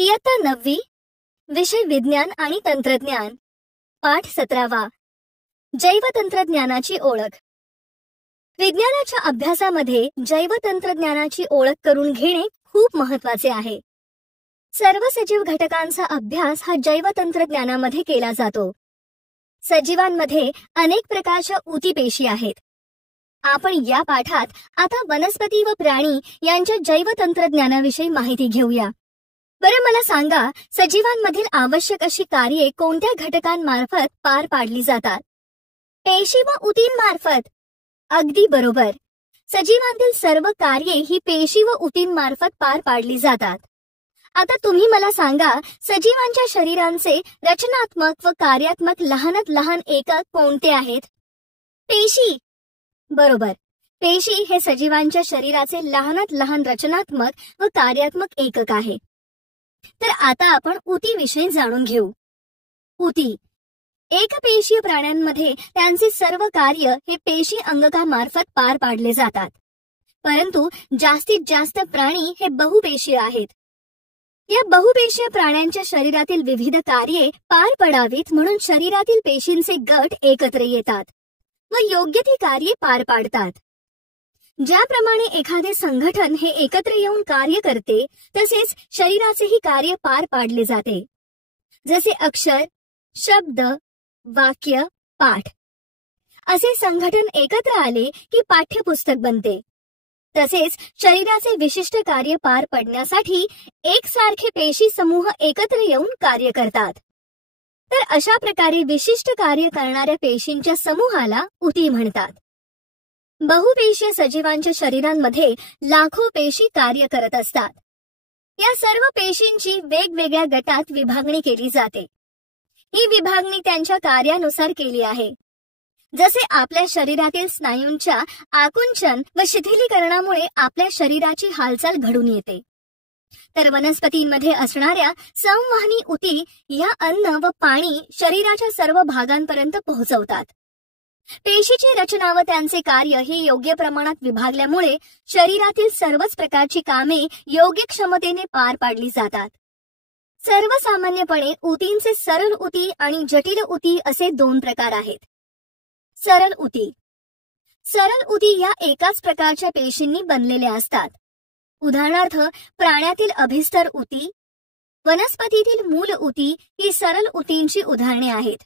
इयत्ता 9वी, विषय विज्ञान आणि तंत्रज्ञान, पाठ 17वा, जैवतंत्रज्ञानाची ओळख. विज्ञानाच्या अभ्यासामध्ये जैवतंत्रज्ञानाची ओळख करून घेणे खूप महत्त्वाचे आहे. सर्व सजीव घटकांचा अभ्यास हा जैवतंत्रज्ञानामध्ये केला जातो. सजीवांमध्ये अनेक प्रकारच्या ऊतीपेशी आहेत. आपण या पाठात आता वनस्पती व प्राणी यांच्या जैवतंत्रज्ञानाविषयी माहिती घेऊया. बरं, मला सांगा, सजीवांमधील आवश्यक अशी कार्ये कोणत्या घटकांमार्फत पार पाडली जातात? पेशी व ऊतींमार्फत. अगदी बरोबर. सजीवांतील सर्व कार्ये ही पेशी व ऊतींमार्फत पार पाडली जातात. आता तुम्ही मला सांगा, सजीवांच्या शरीरांचे रचनात्मक व कार्यात्मक लहानात लहान एकक कोणते आहेत? पेशी. बरोबर. पेशी हे सजीवांच्या शरीराचे लहानात लहान रचनात्मक व कार्यात्मक एकक आहे. तर आता आपण ऊतीविषयी जाणून घेऊ. ऊती. एकपेशीय प्राण्यांमध्ये त्यांचे सर्व कार्य हे पेशी अंगकामार्फत पार पाडले जातात. परंतु जास्तीत जास्त प्राणी हे बहुपेशीय आहेत. या बहुपेशीय प्राण्यांच्या शरीरातील विविध कार्ये पार पडावीत म्हणून शरीरातील पेशींचे गट एकत्र येतात व योग्य ती कार्ये पार पाडतात. ज्याप्रमाणे एखादे संघटन हे एकत्र येऊन कार्य करते, तसेच शरीराचेही कार्य पार पाडले जाते. जसे अक्षर, शब्द, वाक्य, पाठ असे संघटन एकत्र आले की पाठ्यपुस्तक बनते. तसेच शरीराचे विशिष्ट कार्य पार पडण्यासाठी एकसारखे पेशी समूह एकत्र येऊन कार्य करतात. तर अशा प्रकारे विशिष्ट कार्य करणाऱ्या पेशींच्या समूहाला ऊती म्हणतात. बहुपेशीय सजीवांच्या शरीरांमध्ये लाखो पेशी कार्य करत असतात. या सर्व पेशींची वेगवेगळ्या गटात विभागणी केली जाते. ही विभागणी त्यांच्या कार्यानुसार केली आहे. जसे आपल्या शरीरातील स्नायूंच्या आकुंचन व शिथिलीकरणामुळे आपल्या शरीराची हालचाल घडून येते, तर वनस्पतींमध्ये असणाऱ्या संवहनी ऊती या अन्न व पाणी शरीराच्या सर्व भागांपर्यंत पोहोचवतात. पेशीची रचना व त्यांचे कार्य हे योग्य प्रमाणात विभागल्यामुळे शरीरातील सर्वच प्रकारची कामे योग्य क्षमतेने पार पाडली जातात. सर्वसामान्यपणे ऊतींचे सरळ ऊती आणि जटिल ऊती असे 2 प्रकार आहेत. सरळ ऊती. सरळ ऊती या एकाच प्रकारच्या पेशींनी बनलेल्या असतात. उदाहरणार्थ, प्राण्यातील अभिस्तर ऊती, वनस्पतीतील मूल ऊती ही सरळ ऊतींची उदाहरणे आहेत.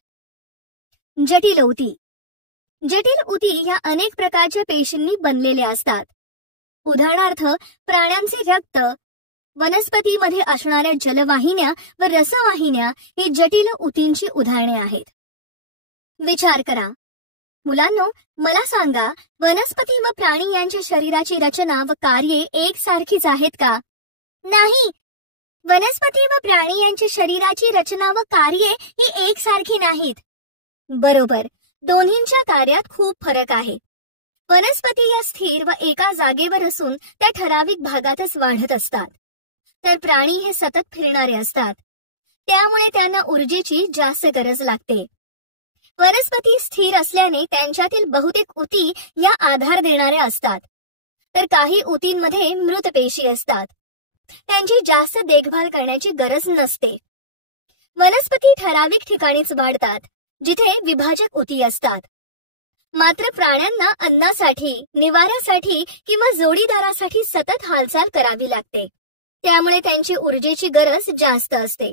जटिल ऊती. जटिल ऊती या अनेक प्रकारच्या पेशींनी बनलेल्या असतात. उदाहरणार्थ, प्राण्यांचे रक्त, वनस्पतीमध्ये असणाऱ्या जलवाहिन्या व रसवाहिन्या ही जटिल ऊतींची उदाहरणे आहेत. विचार करा. मुलांनो, मला सांगा, वनस्पती व प्राणी यांच्या शरीराची रचना व कार्ये एकसारखीच आहेत का? नाही. वनस्पती व प्राणी यांच्या शरीराची रचना व कार्ये ही एकसारखी नाहीत. बरोबर. दोन्हींच्या कार्यात खूप फरक आहे. वनस्पती या स्थिर व एका जागेवर असून त्या ठराविक भागातच वाढत असतात, तर प्राणी हे सतत फिरणारे असतात. त्यामुळे त्यांना ऊर्जेची जास्त गरज लागते. वनस्पती स्थिर असल्याने त्यांच्यातील बहुतेक ऊती या आधार देणाऱ्या असतात, तर काही ऊतींमध्ये मृत पेशी असतात. त्यांची जास्त देखभाल करण्याची गरज नसते. वनस्पती ठराविक ठिकाणीच वाढतात जिथे विभाजक ऊती असतात. मात्र प्राण्यांना अन्नासाठी, निवाऱ्यासाठी किंवा जोडीदारासाठी सतत हालचाल करावी लागते. त्यामुळे त्यांची ऊर्जेची गरज जास्त असते.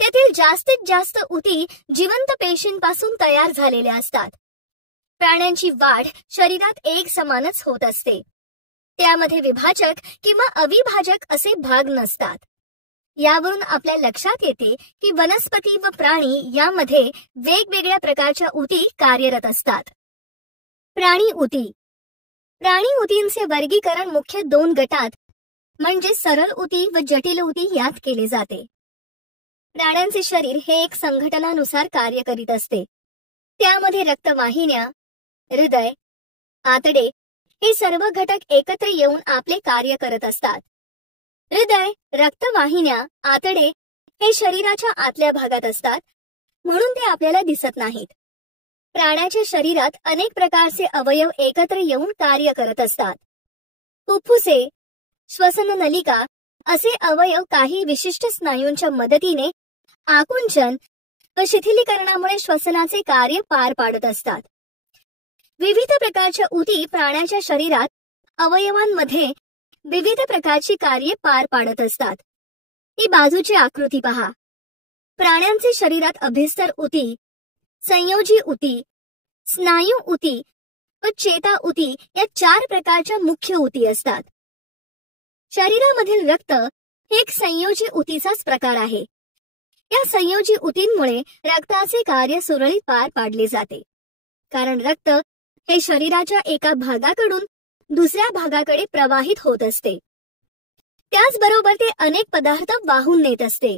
त्यातील जास्तीत जास्त ऊती जिवंत पेशींपासून तयार झालेल्या असतात. प्राण्यांची वाढ शरीरात एक समानच होत असते. त्यामध्ये विभाजक किंवा अविभाजक असे भाग नसतात. यावरून आपल्या लक्षात येते की वनस्पती व प्राणी यामध्ये वेगवेगळ्या प्रकारच्या ऊती कार्यरत असतात. प्राणी ऊती. प्राणी ऊतींचे वर्गीकरण मुख्य 2 गटात म्हणजे सरळ ऊती व जटिल ऊती यात केले जाते. प्राण्यांचे शरीर हे एक संघटनानुसार कार्य करीत असते. त्यामध्ये रक्तवाहिन्या, हृदय, आतडे हे सर्व घटक एकत्र येऊन आपले कार्य करत असतात. हृदय, रक्तवाहिन्या, आतडे हे शरीराच्या आतल्या भागात असतात, म्हणून ते आपल्याला दिसत नाहीत. प्राण्याच्या शरीरात अनेक प्रकारचे अवयव एकत्र येऊन कार्य करत असतात. फुफ्फुसे, श्वसन नलिका असे अवयव काही विशिष्ट स्नायूंच्या मदतीने आकुंचन व शिथिलीकरणामुळे श्वसनाचे कार्य पार पाडत असतात. विविध प्रकारच्या ऊती प्राण्याच्या शरीरात अवयवांमध्ये विविध प्रकारची कार्ये पार पाडत असतात. ही बाजूची आकृती पहा. प्राण्यांचे शरीरात अभिस्तर ऊती, संयोजी ऊती, स्नायू ऊती व चेता ऊती या 4 प्रकारच्या मुख्य ऊती असतात. शरीरामधील रक्त हे एक संयोजी ऊतीचाच प्रकार आहे. या संयोजी ऊतींमुळे रक्ताचे कार्य सुरळीत पार पाडले जाते. कारण रक्त हे शरीराच्या एका भागाकडून दुसऱ्या भागाकडे प्रवाहित होत असते. त्याचबरोबर ते अनेक पदार्थ वाहून नेत असते.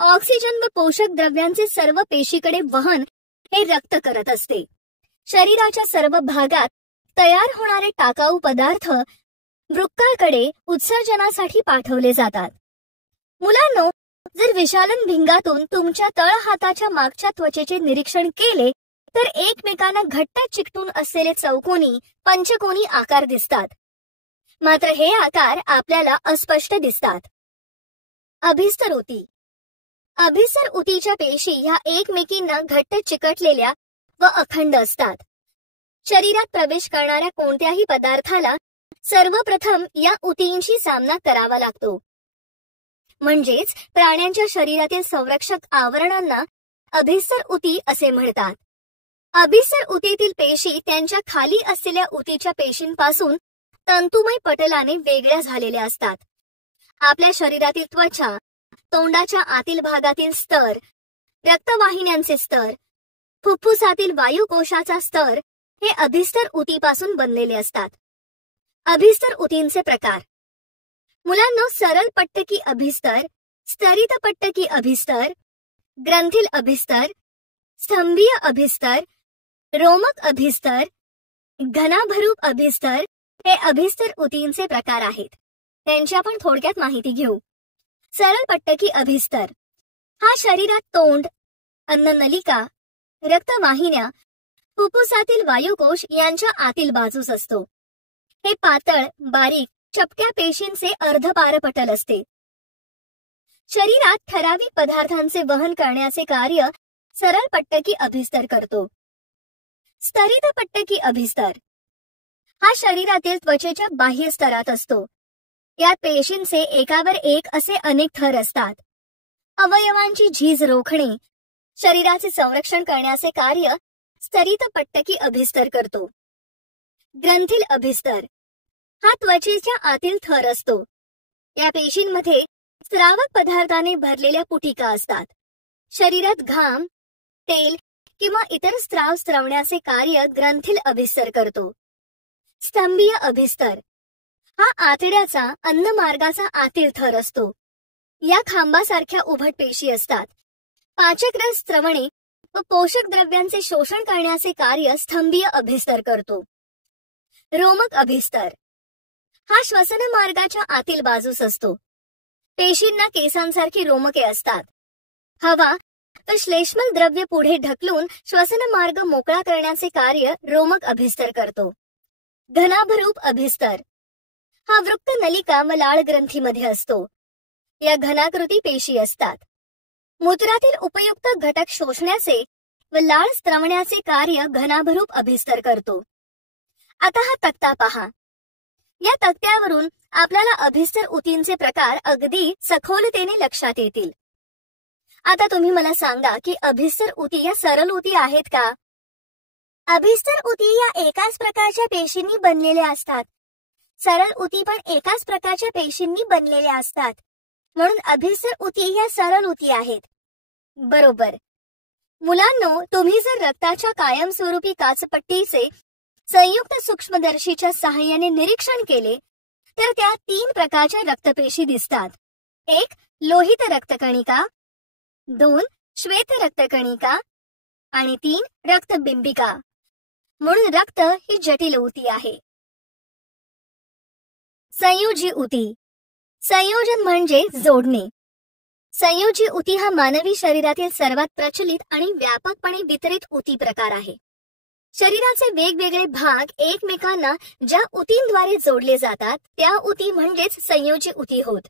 ऑक्सिजन व पोषक द्रव्यांचे सर्व पेशीकडे वहन हे रक्त करत असते. शरीराच्या सर्व भागात तयार होणारे टाकाऊ पदार्थ वृक्काकडे उत्सर्जनासाठी पाठवले जातात. मुलांनो, जर विशालन भिंगातून तुमच्या तळहाताच्या मागच्या त्वचेचे निरीक्षण केले तर एकमेकांना घट्ट चिकटून असलेले चौकोनी, पंचकोनी आकार दिसतात. मात्र हे आकार आपल्याला अस्पष्ट दिसतात. अभिस्तर ऊती. अभिस्तर ऊतीच्या पेशी ह्या एकमेकींना घट्ट चिकटलेल्या व अखंड असतात. शरीरात प्रवेश करणाऱ्या कोणत्याही पदार्थाला सर्वप्रथम या ऊतींशी सामना करावा लागतो. म्हणजेच प्राण्यांच्या शरीरातील संरक्षक आवरणांना अभिस्तर ऊती असे म्हणतात. अभिस्तर ऊतीतील पेशी त्यांच्या खाली असलेल्या ऊतीच्या पेशींपासून तंतुमय पटलाने वेगळ्या झालेल्या असतात. आपल्या शरीरातील त्वचा, तोंडाच्या आतील भागातील स्तर, रक्तवाहिन्यांचे स्तर, फुफ्फुसातील वायुकोशाचा स्तर हे अभिस्तर ऊतीपासून बनलेले असतात. अभिस्तर ऊतींचे प्रकार. मुलांनो, सरल पट्टकी अभिस्तर, स्तरित पट्टकी अभिस्तर, ग्रंथील अभिस्तर, स्तंभीय अभिस्तर, रोमक अभिस्तर, घनाभरूप अभिस्तर हे अभिस्तर ऊतींचे प्रकार आहेत. त्यांची आपण थोडक्यात माहिती घेऊ. सरल पट्टकी अभिस्तर हा शरीरात तोंड, अन्ननलिका, रक्तवाहिन्या, फुफ्फुसातील वायुकोश यांच्या आतील बाजूस असतो. हे पातळ, बारीक, चपट्या पेशींचे अर्धपारपटल असते. शरीरात ठराविक पदार्थांचे वहन करण्याचे कार्य सरळ पट्टकी अभिस्तर करतो. स्तरित पट्टकी अभिस्तर हा शरीरातील त्वचेच्या बाह्य स्तरात असतो. यात पेशींचे एकावर एक असे अनेक थर असतात. अवयवांची झीज रोखणे, शरीराचे संरक्षण करण्याचे कार्य स्तरित पट्टकी अभिस्तर करतो. ग्रंथील अभिस्तर हा त्वचेच्या आतील थर असतो. या पेशींमध्ये स्रावक पदार्थाने भरलेल्या पुटिका असतात. शरीरात घाम, तेल किंवा इतर स्राव स्रवण्याचे कार्य ग्रंथील अभिस्तर करतो. स्तंभीय अभिस्तर हा आतड्याचा, अन्नमार्गाचा आतील थर असतो. या खांबासारख्या उभट पेशी असतात. पाचक रस स्रवणे व पोषक द्रव्यांचे शोषण करण्याचे कार्य स्तंभीय अभिस्तर करतो. रोमक अभिस्तर हा श्वसन मार्गाच्या आतील बाजूस असतो. पेशींना केसांसारखी रोमके असतात. हवा व श्लेष्मल द्रव्य पुढे ढकलून श्वसन मार्ग मोकळा करण्याचे कार्य रोमक अभिस्तर करतो. घनाभरूप अभिस्तर हा वृक्क नलिका व लाळ ग्रंथीमध्ये असतो. या घनाकृती पेशी असतात. मूत्रातील उपयुक्त घटक शोषण्याचे व लाळ स्त्रवण्याचे कार्य घनाभरूप अभिस्तर करतो. आता हा तक्ता पहा. या तक्त्यावरून आपल्याला अभिस्तर ऊतींचे प्रकार अगदी सखोलतेने लक्षात येतील. आता तुम्ही मला सांगा की अभिस्तर ऊती या सरल ऊती आहेत का? अभिस्तर ऊती या एकाच प्रकारच्या पेशींनी बनलेल्या असतात. सरळ ऊती पण एकाच प्रकारच्या पेशींनी बनलेल्या असतात. म्हणून अभिस्तर ऊती या सरळ ऊती आहेत. बरोबर. मुलांनो, तुम्ही जर रक्ताच्या कायमस्वरूपी काचपट्टीचे संयुक्त सूक्ष्मदर्शीच्या सहाय्याने निरीक्षण केले तर त्यात 3 प्रकारच्या रक्तपेशी दिसतात. 1 लोहित रक्तकणिका, 2 श्वेत रक्तकणिका आणि 3 रक्तबिंबिका. म्हणून रक्त ही जटिल ऊती आहे. संयोजी ऊती. संयोजन म्हणजे जोडणे. संयोजी ऊती हा मानवी शरीरातील सर्वात प्रचलित आणि व्यापकपणे वितरित ऊती प्रकार आहे. शरीराचे वेगवेगळे भाग एकमेकांना ज्या ऊतींद्वारे जोडले जातात त्या ऊती म्हणजेच संयोजी ऊती होत.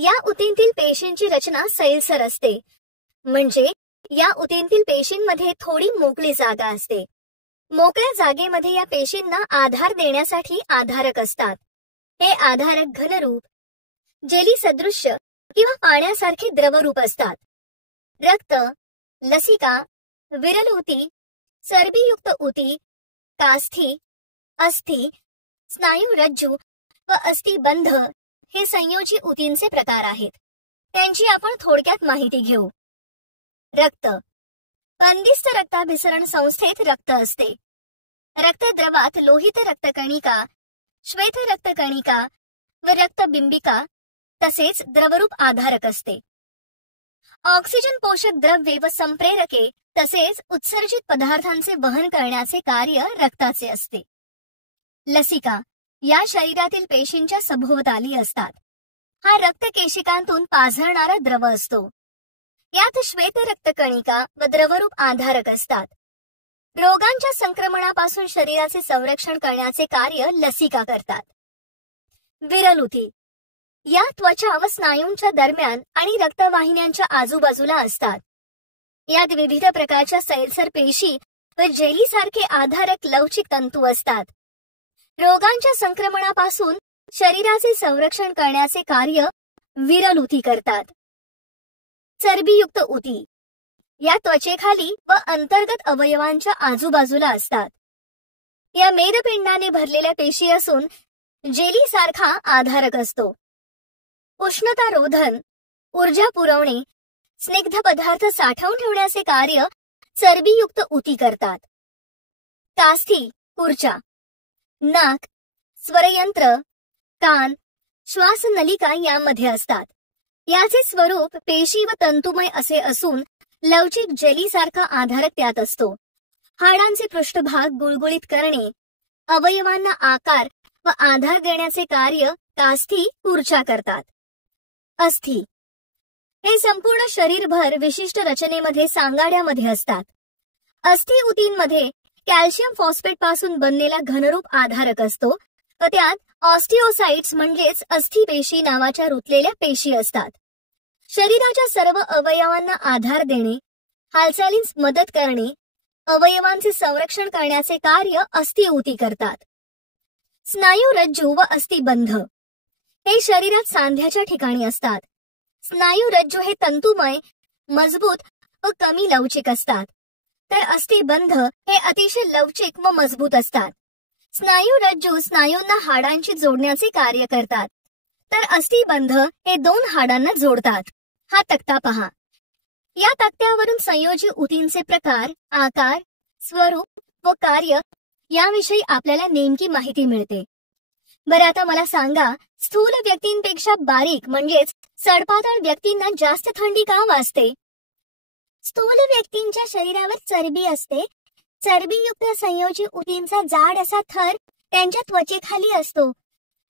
या ऊतींतील पेशींची रचना सैलसर असते, म्हणजे या ऊतींतील पेशींमध्ये थोडी मोकळी जागा असते. मोकळ्या जागेमध्ये या पेशींना आधार देण्यासाठी आधारक असतात. हे आधारक घनरूप, जेली सदृश्य किंवा पाण्यासारखे द्रवरूप असतात. रक्त, लसिका, विरल ऊती, चरबीयुक्त ऊती, कास्थी, अस्थी, स्नायुरज्जू व अस्थिबंध हे संयोजी ऊतींचे प्रकार आहेत. त्यांची आपण थोडक्यात माहिती घेऊ. रक्त. बंदिस्त रक्ताभिसरण संस्थेत रक्त असते. रक्तद्रवात लोहित रक्तकणिका, श्वेत रक्तकणिका व रक्तबिंबिका तसेच द्रवरूप आधारक असते. ऑक्सिजन पोषक द्रव्ये व संप्रेरके तसेच उत्सर्जित पदार्थांचे वहन करण्याचे कार्य रक्ताचे असते. लसिका या शरीरातील पेशींच्या सभोवताली असतात. हा रक्त केशिकांतून पाझरणारा द्रव असतो. यात श्वेत रक्तकणिका व द्रवरूप आधारक असतात. रोगांच्या संक्रमणापासून शरीराचे संरक्षण करण्याचे कार्य लसिका करतात. विरल ऊती या त्वचा व स्नायूंच्या दरम्यान आणि रक्तवाहिन्यांच्या आजूबाजूला असतात. यात विविध प्रकारच्या सैलसर पेशी व जेलीसारखे आधारक लवचिक तंतू असतात. रोगांच्या संक्रमणापासून शरीराचे संरक्षण करण्याचे कार्य विरल ऊती करतात. चरबीयुक्त ऊती या त्वचेखाली व अंतर्गत अवयवांच्या आजूबाजूला असतात. या मेदपिंडाने भरलेल्या पेशी असून जेलीसारखा आधारक असतो. उष्णता रोधन, ऊर्जा पुरवणे, स्निग्ध पदार्थ साठवून ठेवण्याचे कार्य चरबीयुक्त ऊती करतात. कास्थी ऊर्जा, नाक, स्वरयंत्र, कान, श्वासनलिका यामध्ये असतात. याचे स्वरूप पेशी व तंतुमय असे असून लवचिक जेलीसारखा आधारक त्यात असतो. हाडांचे पृष्ठभाग गुळगुळीत करणे, अवयवांना आकार व आधार देण्याचे कार्य कास्थी ऊर्जा करतात. अस्थी हे संपूर्ण शरीरभर विशिष्ट रचनेमध्ये सांगाड्यामध्ये असतात. अस्थी ऊतींमध्ये कॅल्शियम फॉस्फेट पासून बनलेला घनरूप आधारक असतो व त्यात ऑस्टिओसाइट्स म्हणजेच अस्थिपेशी नावाच्या रुतलेल्या पेशी असतात. शरीराच्या सर्व अवयवांना आधार देणे, हालचालीस मदत करणे, अवयवांचे संरक्षण करण्याचे कार्य अस्थि ऊती करतात. स्नायुरज्जू व अस्थिबंध हे शरीरात सांध्याच्या ठिकाणी असतात. स्नायुरज्जू हे तंतुमय, मजबूत व कमी लवचिक असतात, तर अस्थिबंध हे अतिशय लवचिक व मजबूत असतात. स्नायुरज्जू स्नायूंना हाडांशी जोडण्याचे कार्य करतात, तर अस्थिबंध हे दोन हाडांना जोडतात. हा तक्ता पहा. या तक्त्यावरून संयोजी ऊतींचे प्रकार, आकार, स्वरूप व कार्य याविषयी आपल्याला नेमकी माहिती मिळते. बरं, आता मला सांगा, स्थूल व्यक्तींपेक्षा बारीक म्हणजेच सडपातळ व्यक्तींना जास्त थंडी का वाजते? स्थूल व्यक्तींच्या शरीरावर चरबी असते. चरबीयुक्त संयोजी ऊतींचा जाड असा थर त्यांच्या त्वचेखाली असतो.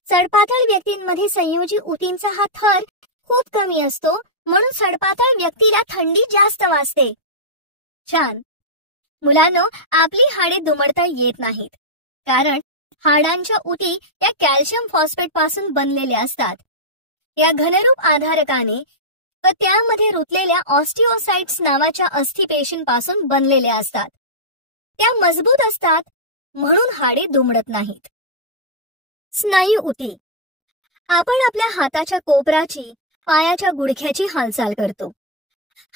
सडपातळ व्यक्तींमध्ये संयोजी ऊतींचा हा थर खूप कमी असतो, म्हणून सडपातळ व्यक्तीला थंडी जास्त वाजते. छान. मुलांनो, आपली हाडे दुमडता येत नाहीत, कारण हाडांच्या ऊती या कॅल्शियम फॉस्फेट पासून बनलेल्या असतात. या घनरूप आधारकाने व त्यामध्ये रुतलेल्या ऑस्टिओसाइट्स नावाच्या अस्थिपेशींपासून बनलेल्या असतात. त्या मजबूत असतात, म्हणून हाडे दुमडत नाहीत. स्नायू ऊती. आपण आपल्या हाताच्या कोपराची, पायाच्या गुडघ्याची हालचाल करतो.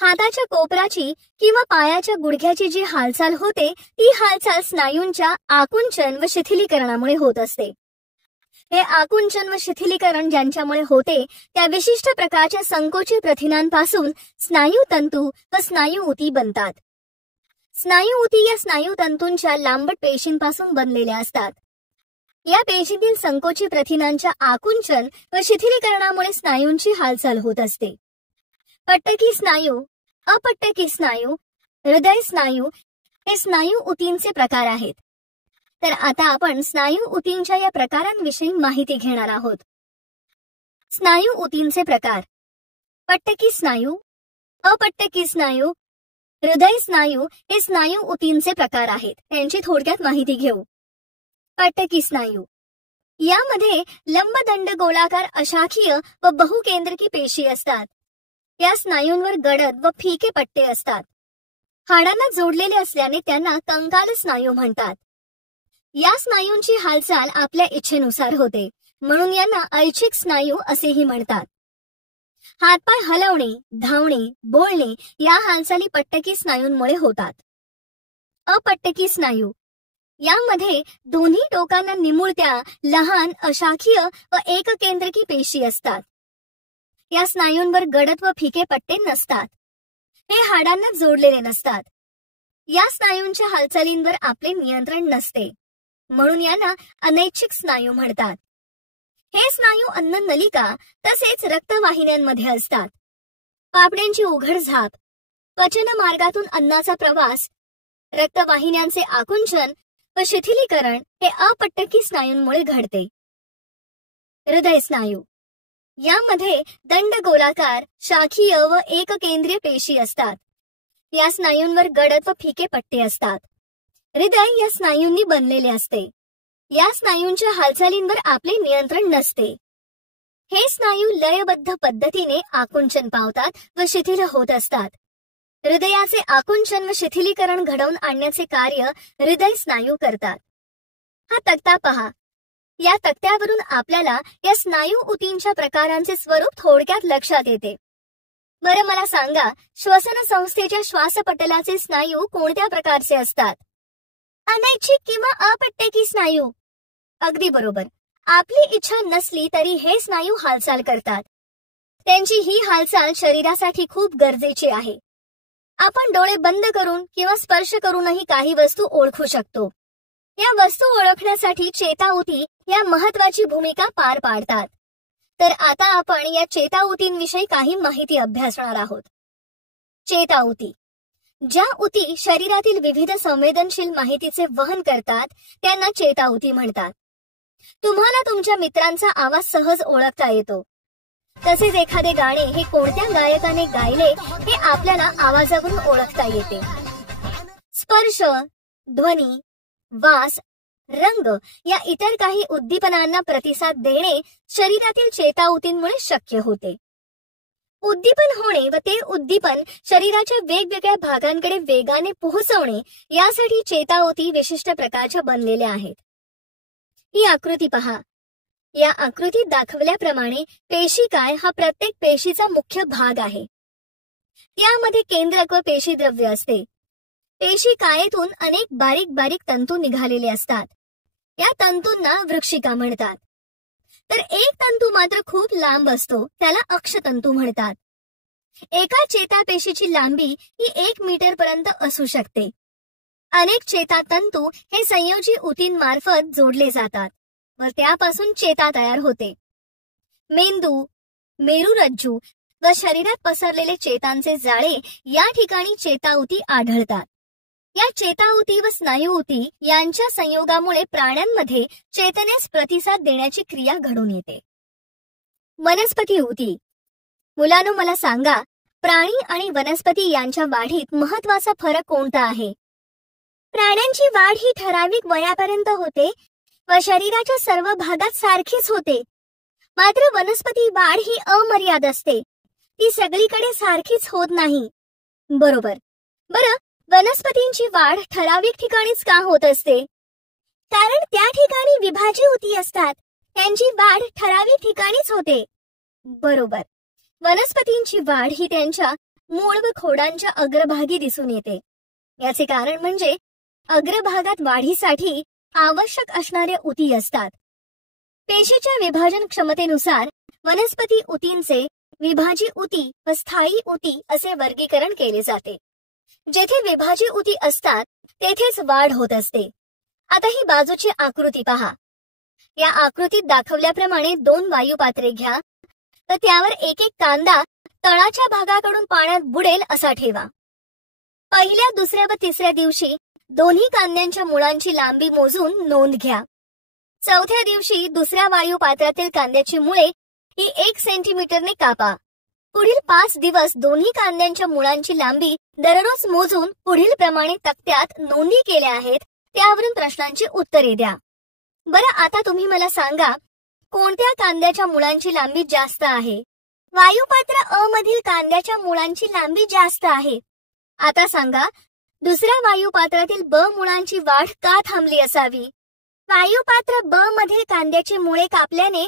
हाताच्या कोपराची किंवा पायाच्या गुडघ्याची जी हालचाल होते, ती हालचाल स्नायूंच्या आकुंचन व शिथिलीकरणामुळे होत असते. हे आकुंचन व शिथिलीकरण ज्यांच्यामुळे होते, त्या विशिष्ट प्रकारच्या संकोची प्रथिनांपासून स्नायू तंतू व स्नायू ऊती बनतात. स्नायू ऊती या स्नायू तंतूंच्या लांबट पेशींपासून बनलेल्या असतात. या पेशीतील संकोची प्रथिनांच्या आकुंचन व शिथिलीकरणामुळे स्नायूंची हालचाल होत असते. पट्टकी स्नायू, अपट्टकी स्नायू, हृदय स्नायू हे स्नायू ऊतींचे प्रकार आहेत. तर आता आपण स्नायू ऊतींच्या या प्रकारांविषयी माहिती घेणार आहोत. स्नायू ऊतींचे प्रकार. पट्टकी स्नायू, अपट्टकी स्नायू, हृदय स्नायू हे स्नायू ऊतींचे प्रकार आहेत. त्यांची थोडक्यात माहिती घेऊ. पट्टकी स्नायू. यामध्ये लंबदंड गोलाकार अशाखीय व बहुकेंद्रकी पेशी असतात. या स्नायूंवर गडद व फिके पट्टे असतात. हाडांना जोडलेले असल्याने त्यांना कंकाल स्नायू म्हणतात. या स्नायूंची हालचाल आपल्या इच्छेनुसार होते, म्हणून यांना ऐच्छिक स्नायू असेही म्हणतात. हातपाय हलवणे, धावणे, बोलणे या हालचाली पट्टकी स्नायूंमुळे होतात. अपट्टकी स्नायू यामध्ये दोन्ही टोकांना निमुळत्या लहान अशाखीय व एककेंद्रकी पेशी असतात. या स्नायूंवर गडद व फिके पट्टे नसतात. हे हाडांना जोडलेले नसतात. या स्नायूंच्या हालचालींवर आपले नियंत्रण नसते, म्हणून यांना अनैच्छिक स्नायू म्हणतात. हे स्नायू अन्न नलिका तसेच रक्तवाहिन्यांमध्ये असतात. पापण्यांची उघड झाप, पचन मार्गातून अन्नाचा प्रवास, रक्तवाहिन्यांचे आकुंचन व शिथिलीकरण हे अपट्टकी स्नायूंमुळे घडते. हृदय स्नायू यामध्ये दंडगोलाकार, शाखीय व एककेंद्रीय पेशी असतात. या स्नायूंवर गडद व फिके पट्टे असतात. हृदय या स्नायूंनी बनलेले असते. या स्नायूंच्या हालचालींवर आपले नियंत्रण नसते. हे स्नायू लयबद्ध पद्धतीने आकुंचन पावतात व शिथिल होत असतात. हृदयाचे आकुंचन व शिथिलीकरण घडवून आणण्याचे कार्य हृदय स्नायू करतात. हा तक्ता पहा. या तक्त्यावरून आपल्याला या स्नायू ऊतींच्या प्रकारांचे स्वरूप थोडक्यात लक्षात येते. बरं मला सांगा, श्वसन संस्थेच्या श्वासपटलाचे स्नायू कोणत्या प्रकारचे असतात? अनैच्छिक किंवा अपट्टकी स्नायू. अगदी बरोबर. आपली इच्छा नसली तरी हे स्नायू हालचाल करतात. त्यांची ही हालचाल शरीरासाठी खूप गरजेची आहे. आपण डोळे बंद करून किंवा स्पर्श करूनही काही वस्तू ओळखू शकतो. या वस्तू ओळखण्यासाठी चेताऊती या महत्वाची भूमिका पार पाडतात. तर आता आपण या चेताऊतींविषयी काही माहिती अभ्यासणार आहोत. चेताऊती ज्या ऊती शरीरातील विविध संवेदनशील माहितीचे वहन करतात त्यांना चेताऊती म्हणतात. तुम्हाला तुमच्या मित्रांचा आवाज सहज ओळखता येतो. तसेच एखादे गाणे हे कोणत्या गायकाने गायले हे आपल्याला आवाजावरून ओळखता येते. स्पर्श, ध्वनी, वास, रंग या इतर काही उद्दीपनांना प्रतिसाद देणे शरीरातील चेताऊतींमुळे शक्य होते. उद्दीपन होणे व ते उद्दीपन शरीराच्या वेगवेगळ्या भागांकडे वेगाने पोहोचवणे यासाठी चेताऊती विशिष्ट प्रकारच्या बनलेल्या आहेत. ही आकृती पहा. या आकृतीत दाखवल्याप्रमाणे पेशिकाय हा प्रत्येक पेशीचा मुख्य भाग आहे. यामध्ये केंद्रक व पेशीद्रव्य असते. पेशिकायेतून अनेक बारीक बारीक तंतू निघालेले असतात. या तंतूंना वृक्षिका म्हणतात. तर एक तंतू मात्र खूप लांब असतो, त्याला अक्षतंतू म्हणतात. एका चेतापेशीची लांबी ही 1 मीटर पर्यंत असू शकते. अनेक चेतातंतू हे संयोजी ऊतींमार्फत जोडले जातात व त्यापासून चेता तयार होते. मेंदू, मेरुरज्जू व शरीरात पसरलेले चेतांचे जाळे या ठिकाणी चेताऊती आढळतात. या चेताऊती व स्नायूऊती यांच्या संयोगामुळे प्राण्यांमध्ये चेतनेस प्रतिसाद देण्याची क्रिया घडून येते. वनस्पती ऊती. मुलांनो मला सांगा, प्राणी आणि वनस्पती यांच्या वाढीत महत्वाचा फरक कोणता आहे? प्राण्यांची वाढ ही ठराविक वयापर्यंत होते व शरीराच्या सर्व भागात सारखीच होते. मात्र वनस्पती वाढ ही अमर्याद असते. ती सगळीकडे सारखीच होत नाही. बरोबर. बरं, वनस्पतींची वाढ ठराविक ठिकाणीच का होत असते? कारण त्या ठिकाणी विभाजी ऊती असतात. त्यांची वाढ ठराविक ठिकाणीच होते. बरोबर. वनस्पतींची वाढ ही त्यांच्या मूळ व खोडांच्या अग्रभागी दिसून येते. याचे कारण म्हणजे अग्रभागात वाढीसाठी आवश्यक असणाऱ्या ऊती असतात. पेशीच्या विभाजन क्षमतेनुसार वनस्पती ऊतींचे विभाजी ऊती व स्थायी ऊती असे वर्गीकरण केले जाते. जेथे विभाजी ऊती असतात तेथेच वाढ होत असते. आता ही बाजूची आकृती पहा. या आकृतीत दाखवल्याप्रमाणे 2 वायुपात्रे घ्या व त्यावर एक एक कांदा तळाच्या भागाकडून पाण्यात बुडेल असा ठेवा. पहिल्या, दुसऱ्या व तिसऱ्या दिवशी दोन्ही कांद्यांच्या मुळांची लांबी मोजून नोंद घ्या. चौथ्या दिवशी दुसऱ्या वायुपात्रातील कांद्याची मुळे ही 1 सेंटीमीटरने कापा. पुढील 5 दिवस दोन्ही कांद्यांच्या मुळांची लांबी दररोज मोजून पुढील प्रमाणे तक्त्यात नोंदी केल्या आहेत त्यावरून प्रश्नांची उत्तरे द्या. बरं, आता तुम्ही मला सांगा, कोणत्या कांद्याच्या मुळांची लांबी जास्त आहे? वायुपात्र अ मधील कांद्याच्या मुळांची लांबी जास्त आहे. आता सांगा, दुसऱ्या वायुपात्रातील ब मुळांची वाढ का थांबली असावी? वायुपात्र ब मधील कांद्याची मुळे कापल्याने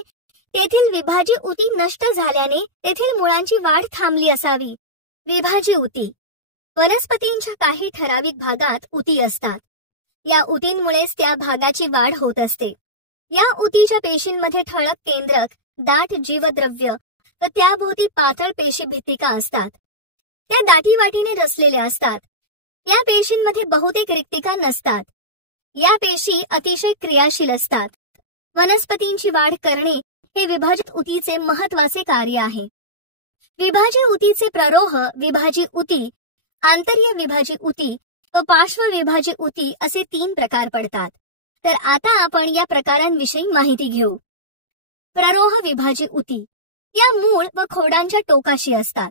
तेथील विभाजी ऊती नष्ट झाल्याने तेथील मुळांची वाढ थांबली असावी. विभाजी ऊती. वनस्पतींच्या काही ठराविक भागात ऊती असतात. या ऊतींमुळेच त्या भागाची वाढ होत असते. या ऊतीच्या पेशींमध्ये ठळक केंद्रक, दाट जीवद्रव्य व त्याभोवती पातळ पेशी भित्तिका असतात. त्या दाटीवाटीने रचलेल्या असतात. या पेशींमध्ये बहुतेक रिक्तिका नसतात. या पेशी अतिशय क्रियाशील असतात. वनस्पतींची वाढ करणे हे विभाजित ऊतीचे महत्वाचे कार्य आहे. विभाजी ऊतीचे प्ररोह विभाजी ऊती, आंतर्य विभाजी ऊती व पार्श्व विभाजी ऊती असे 3 प्रकार पडतात. तर आता आपण या प्रकारांविषयी माहिती घेऊ. प्ररोह विभाजी ऊती या मूळ व खोडांच्या टोकाशी असतात.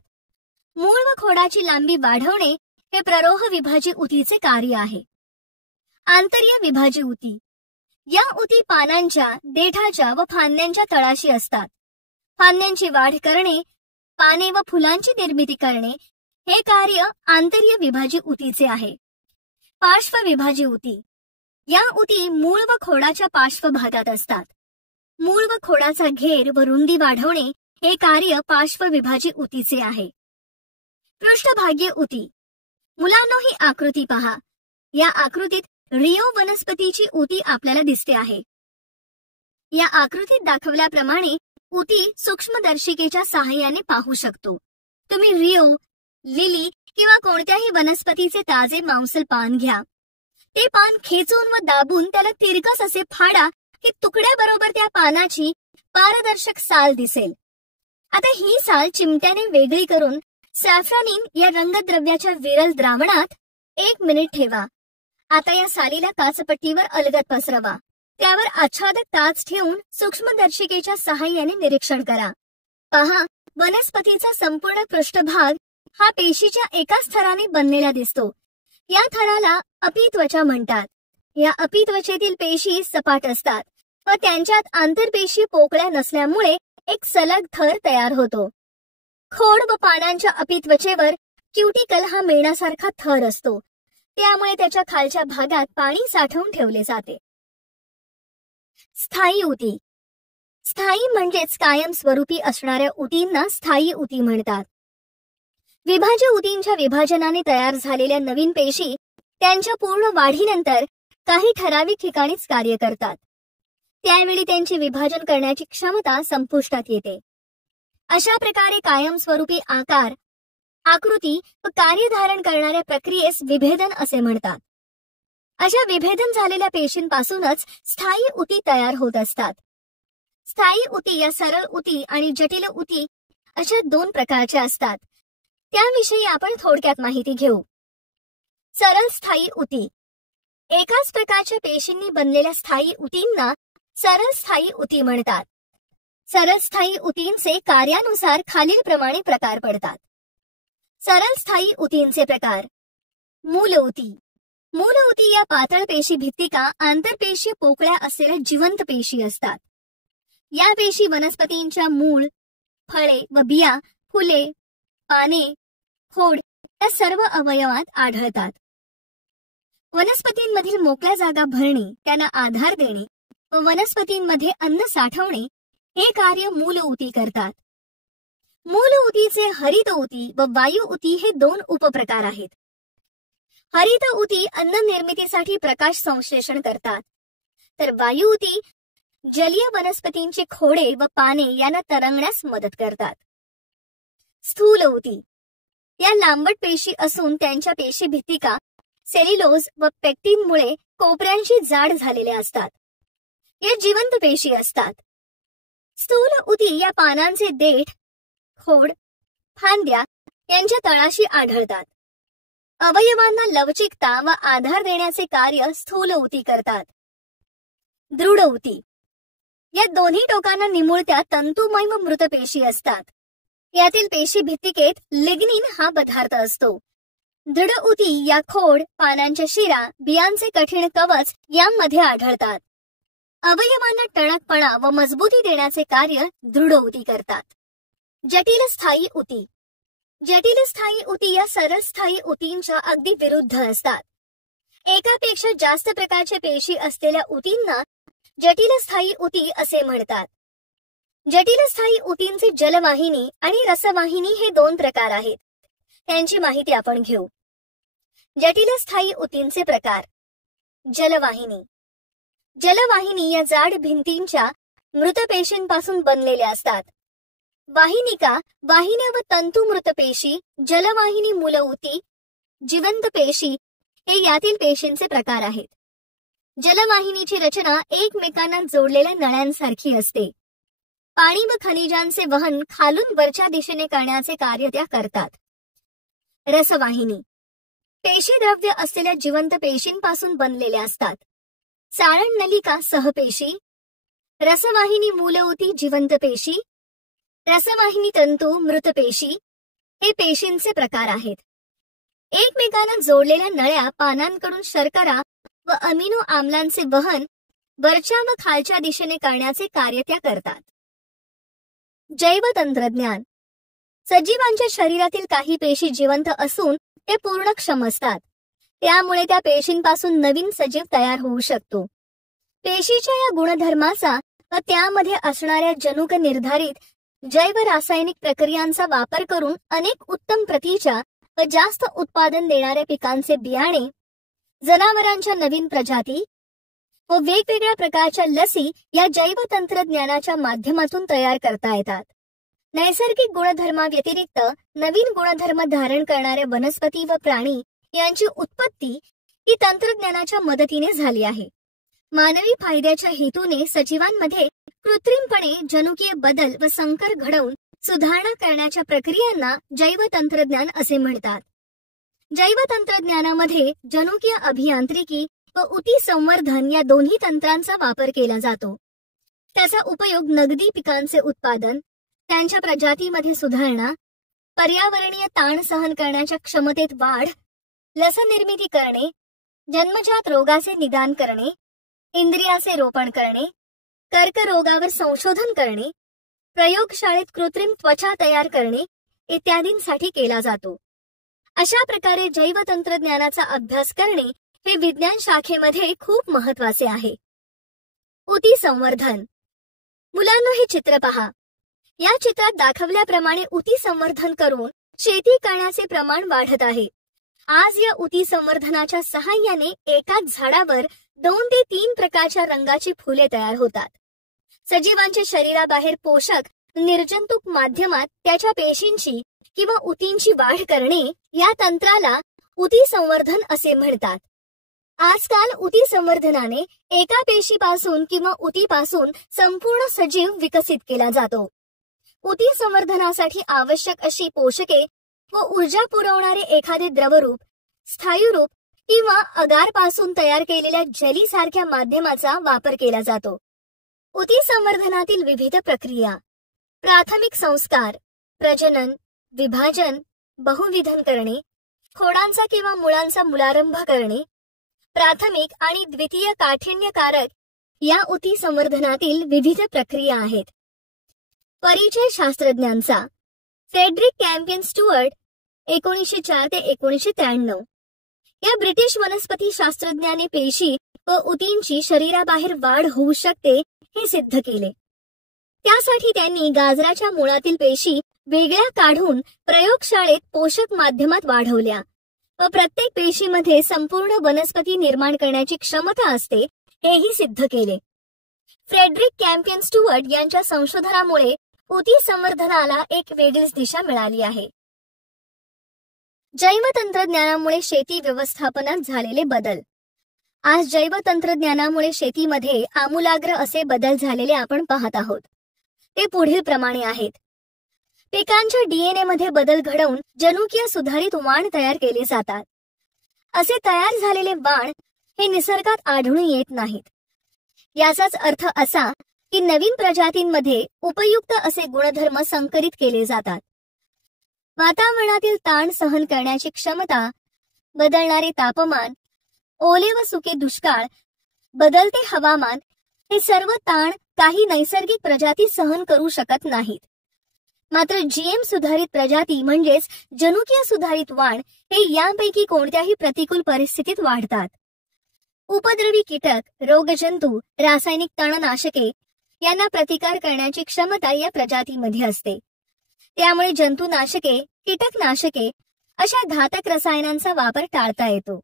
मूळ व खोडाची लांबी वाढवणे हे प्ररोह विभाजी ऊतीचे कार्य आहे. आंतर्य विभाजी ऊती. या ऊती पानांच्या, देठाच्या व फांद्यांच्या तळाशी असतात. फांद्यांची वाढ करणे, पाने व फुलांची निर्मिती करणे हे कार्य आंतर्य विभाजी ऊतीचे आहे. पार्श्व विभाजी ऊती. या ऊती मूळ व खोडाच्या पार्श्व भागात असतात. मूळ व खोडाचा घेर व रुंदी वाढवणे हे कार्य पार्श्व विभाजी ऊतीचे आहे. पृष्ठभागीय ऊती. मुलांनो, ही आकृती पहा. या आकृतीत रिओ वनस्पतीची ऊती आपल्याला दिसते आहे. या आकृतीत दाखवल्याप्रमाणे ऊती सूक्ष्मदर्शिकेच्या सहाय्याने पाहू शकतो. तुम्ही रिओ, लिली किंवा कोणत्याही वनस्पतीचे ताजे मांसल पान घ्या. ते पान खेचून व दाबून त्याला तिरकस असे फाडा की तुकड्याबरोबर त्या पानाची पारदर्शक साल दिसेल. आता ही साल चिमट्याने वेगळी करून सॅफ्रॉनिन या रंगद्रव्याच्या विरल द्रावणात 1 मिनिट ठेवा. आता या सालीला काचपट्टीवर अलगद पसरवा. त्यावर आच्छादक काच ठेवून सूक्ष्मदर्शिकेच्या सहाय्याने निरीक्षण करा. पहा, वनस्पतीचा संपूर्ण पृष्ठभाग हा पेशीच्या एकाच थराने बनलेला दिसतो. या थराला अपित्वचा म्हणतात. या अपित्वचेतील पेशी सपाट असतात व त्यांच्यात आंतरपेशी पोकळ्या नसल्यामुळे एक सलग थर तयार होतो. खोड व पानांच्या अपित्वचेवर क्युटिकल हा मेणासारखा थर असतो. त्यामुळे त्याच्या खालच्या भागात पाणी साठवून ठेवले जाते. स्थायी ऊती. स्थायी म्हणजेच कायमस्वरूपी असणाऱ्या ऊतींना स्थायी ऊती म्हणतात. विभाज्य ऊतींच्या विभाजनाने तयार झालेल्या नवीन पेशी त्यांच्या पूर्ण वाढीनंतर काही ठराविक ठिकाणीच कार्य करतात. त्यावेळी त्यांचे विभाजन करण्याची क्षमता संपुष्टात येते. अशा प्रकारे कायमस्वरूपी आकार, आकृती व कार्य धारण करणाऱ्या प्रक्रियेस विभेदन असे म्हणतात. अशा विभेदन झालेल्या पेशींपासूनच स्थायी ऊती तयार होत असतात. स्थायी ऊती या सरळ ऊती आणि जटिल ऊती अशा 2 प्रकारच्या असतात. त्याविषयी आपण थोडक्यात माहिती घेऊ. सरळ स्थायी ऊती. एकाच प्रकारच्या पेशींनी बनलेल्या स्थायी ऊतींना सरळ स्थायी ऊती म्हणतात. सरळ स्थायी ऊतींचे कार्यानुसार खालीलप्रमाणे प्रकार पडतात. सरळ स्थायी ऊतींचे प्रकार. मूल ऊती. मूल ऊती या पातळ पेशी भित्तिका आंतरपेशीय पोकळ्या असलेल्या जिवंत पेशी असतात. या पेशी वनस्पतींच्या मूळ, फळे व बिया, फुले, पाने, खोड या सर्व अवयवात आढळतात. वनस्पतींमधील मोकळ्या जागा भरणे, त्यांना आधार देणे व वनस्पतींमध्ये अन्न साठवणे हे कार्य मूल ऊती करतात. मूल ऊतीचे हरित ऊती व वायू ऊती हे 2 उपप्रकार आहेत. हरित ऊती अन्न निर्मितीसाठी प्रकाश संश्लेषण करतात, तर वायू ऊती जलीय वनस्पतींची खोडे व पाने यांना तरंगण्यास मदत करतात. स्थूल ऊती. या लांबट पेशी असून त्यांच्या पेशी भित्तिका सेल्युलोज व पेक्टिनमुळे कोपऱ्यांशी जाड झालेल्या असतात. या जिवंत पेशी असतात. स्थूल ऊती या पानांचे देठ, खोड, फांद्या यांच्या तळाशी आढळतात. अवयवांना लवचिकता व आधार देण्याचे कार्य स्थूल ऊती करतात. दृढ ऊती. या दोन्ही टोकांना निमुळत्या तंतुमय व मृत पेशी असतात. यातील पेशी भित्तिकेत लिग्निन हा पदार्थ असतो. दृढ ऊती या खोड, पानांच्या शिरा, बियांचे कठीण कवच यांमध्ये आढळतात. अवयवांना टणकपणा व मजबूती देण्याचे कार्य दृढ ऊती करतात. जटिल स्थायी ऊती. जटिल स्थायी ऊती या सरळ स्थायी ऊतींच्या अगदी विरुद्ध असतात. एकापेक्षा जास्त प्रकारच्या पेशी असलेल्या ऊतींना जटिल स्थायी ऊती असे म्हणतात. जटिल स्थायी ऊतींचे जलवाहिनी आणि रसवाहिनी हे 2 प्रकार आहेत. त्यांची माहिती आपण घेऊ. जटिल स्थायी ऊतींचे प्रकार. जलवाहिनी. जलवाहिनी या जाड भिंतींच्या मृत पेशींपासून बनलेल्या असतात. वाहिनिका, वाहिन्या व तंतुमृत पेशी, जलवाहिनी, मूलऊती, जिवंत पेशी हे यातील पेशींचे प्रकार आहेत. जलवाहिनीची रचना एकमेकांना जोडलेल्या नळ्यांसारखी असते. पाणी व खनिजांचे वहन खालून वरच्या दिशेने करण्याचे कार्य त्या करतात. रसवाहिनी. पेशीद्रव्य असलेल्या जिवंत पेशींपासून बनलेल्या असतात. चाळण नलिका सहपेशी, रसवाहिनी मूलऊती जिवंत पेशी, रसवाहिनी तंतू मृत पेशी हे पेशींचे प्रकार आहेत. एकमेकांना जोडलेल्या नळ्या पानांकडून शर्करा व अमिनो आम्लांचे वहन वरच्या व खालच्या दिशेने करण्याचे कार्य त्या करतात. जैवतंत्रज्ञान. सजीवांच्या शरीरातील काही पेशी जिवंत असून ते पूर्णक्षम असतात. त्यामुळे त्या पेशींपासून नवीन सजीव तयार होऊ शकतो. पेशीच्या या गुणधर्माचा व त्यामध्ये असणाऱ्या जनुक निर्धारित जैव रासायनिक प्रक्रियांचा वापर करून अनेक उत्तम प्रतीच्या व जास्त उत्पादन देणाऱ्या पिकांचे बियाणे, जनावरांच्या नवीन प्रजाती व वेगवेगळ्या प्रकारच्या लसी या जैव तंत्रज्ञानाच्या माध्यमातून तयार करता येतात. नैसर्गिक गुणधर्माव्यतिरिक्त नवीन गुणधर्म धारण करणाऱ्या वनस्पती व प्राणी यांची उत्पत्ती ही तंत्रज्ञानाच्या मदतीने झाली आहे. मानवी फायद्याच्या हेतूने सजीवांमध्ये कृत्रिमपणे जनुकीय बदल व संकर घडवून सुधारणा करण्याच्या प्रक्रियांना जैव तंत्रज्ञान असे म्हणतात. जैव तंत्रज्ञानामध्ये जनुकीय अभियांत्रिकी व ऊती संवर्धन या दोन्ही तंत्रांचा वापर केला जातो. त्याचा उपयोग नगदी पिकांचे उत्पादन, त्यांच्या प्रजातीमध्ये सुधारणा, पर्यावरणीय ताण सहन करण्याच्या क्षमतेत वाढ, लसनिर्मिती करणे, जन्मजात रोगाचे निदान करणे, इंद्रियाचे रोपण करणे, कर्करोगावर संशोधन करणे, प्रयोगशाळेत कृत्रिम त्वचा तयार करणे इत्यादींसाठी केला जातो. अशा प्रकारे जैव तंत्रज्ञानाचा अभ्यास करणे हे विज्ञान शाखेमध्ये खूप महत्वाचे आहे. ऊती संवर्धन. मुलांनो, हे चित्र पहा. या चित्रात दाखवल्याप्रमाणे ऊती संवर्धन करून शेती करण्याचे प्रमाण वाढत आहे. आज या ऊती संवर्धनाच्या सहाय्याने एकाच झाडावर 2 ते 3 प्रकारच्या रंगाची फुले तयार होतात. सजीवांच्या शरीराबाहेर पोषक निर्जंतुक माध्यमात त्याच्या पेशींची किंवा ऊतींची वाढ करणे या तंत्राला ऊती संवर्धन असे म्हणतात. आजकाल ऊती संवर्धनाने एका पेशीपासून किंवा ऊतीपासून संपूर्ण सजीव विकसित केला जातो. ऊती संवर्धनासाठी आवश्यक अशी पोषके व ऊर्जा पुरवणारे एखादे द्रवरूप, स्थायीरूप किंवा अगारपासून तयार केलेल्या जेलीसारख्या माध्यमाचा वापर केला जातो. ऊती संवर्धनातील विविध प्रक्रिया. प्राथमिक संस्कार, प्रजनन, विभाजन, बहुविधन करणे, खोडांचा किंवा मुळांचा मुलारंभ करणे, प्राथमिक आणि द्वितीय काठिण्यकारक या ऊती संवर्धनातील विविध प्रक्रिया आहेत. परिचय शास्त्रज्ञांचा. फ्रेडरिक कॅम्पियन स्टुअर्ट 1904 ते 1993 या ब्रिटिश वनस्पती शास्त्रज्ञाने पेशी व ऊतींची शरीराबाहेर वाढ होऊ शकते हे सिद्ध केले. त्यासाठी त्यांनी गाजराच्या मुळातील पेशी वेगळ्या काढून प्रयोगशाळेत पोषक माध्यमात वाढवल्या व प्रत्येक पेशीमध्ये संपूर्ण वनस्पती निर्माण करण्याची क्षमता असते हेही सिद्ध केले. फ्रेडरिक कॅम्पियन स्टुअर्ट यांच्या संशोधनामुळे ऊती संवर्धनाला एक वेगळीच दिशा मिळाली आहे. जैव तंत्रज्ञानामुळे शेती व्यवस्थापनात झालेले बदल. आज जैव तंत्रज्ञानामुळे शेतीमध्ये आमूलाग्र असे बदल झालेले आपण पाहत आहोत. ते पुढील प्रमाणे आहेत. पिकांच्या DNA मध्ये बदल घडवून जनुकीय सुधारित वाण तयार केले जातात. असे तयार झालेले वाण हे निसर्गात आढळून येत नाहीत. याचाच अर्थ असा की नवीन प्रजातींमध्ये उपयुक्त असे गुणधर्म संकरित केले जातात. वातावरणातील ताण सहन करण्याची क्षमता, बदलणारे तापमान, ओले व सुके दुष्काळ, बदलते हवामान हे सर्व ताण काही नैसर्गिक प्रजाती सहन करू शकत नाहीत. मात्र जीएम सुधारित प्रजाती म्हणजेच जनुकीय सुधारित वाण हे यांपैकी कोणत्याही प्रतिकूल परिस्थितीत वाढतात. उपद्रवी कीटक, रोगजंतू, रासायनिक तणनाशके यांना प्रतिकार करण्याची क्षमता या प्रजातीमध्ये असते. त्यामुळे जंतुनाशके, कीटकनाशके अशा घातक रसायनांचा वापर टाळता येतो.